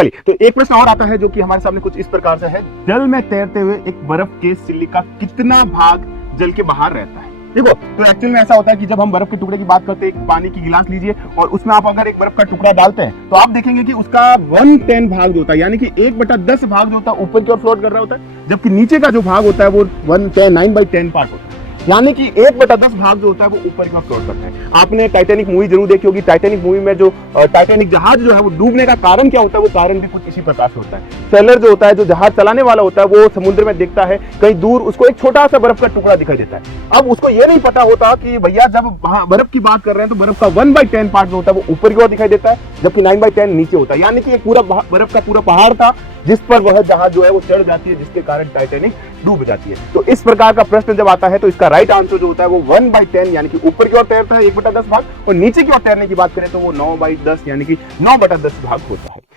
चलिए, तो एक प्रश्न और आता है जो कि हमारे सामने कुछ इस प्रकार से है। जल में तैरते हुए एक बर्फ के सिल्ली का कितना भाग जल के बाहर रहता है? देखो, तो एक्चुअल में ऐसा होता है कि जब हम बर्फ के टुकड़े की बात करते हैं, एक पानी की गिलास लीजिए और उसमें आप अगर एक बर्फ का टुकड़ा डालते हैं तो आप देखेंगे कि उसका 1/10 भाग जो होता है, यानी कि 1/10 भाग जो होता है ऊपर की ओर फ्लोट कर रहा होता है, जबकि नीचे का जो भाग होता है वो 9/10 पार्ट होता है, यानी कि 1/10 भाग जो होता है वो ऊपर की ओर फ्लोट करता है। आपने टाइटैनिक मूवी जरूर देखी होगी। टाइटैनिक मूवी में जो टाइटैनिक जहाज जो है वो डूबने का कारण क्या होता है, वो कारण भी कुछ इसी प्रकार से होता है। सेलर जो होता है, जो जहाज चलाने वाला होता है, वो समुद्र में देखता है कहीं दूर उसको एक छोटा सा बर्फ का टुकड़ा दिखाई देता है। अब उसको ये नहीं पता होता कि भैया जब बर्फ की बात कर रहे हैं तो बर्फ का 1/10 पार्ट जो होता है वो ऊपर की ओर दिखाई देता है, जबकि 9/10 नीचे होता है, यानी कि एक पूरा बर्फ का पूरा पहाड़ था जिस पर वह जहाज जो है वो चढ़ जाती है, जिसके कारण टाइटैनिक डूब जाती है। तो इस प्रकार का प्रश्न जब आता है तो इसका राइट आंसर जो होता है वो 1/10 यानी कि ऊपर की ओर तैरता है 1/10 भाग, और नीचे की ओर तैरने की बात करें तो वो 9/10 यानी कि 9/10 भाग होता है।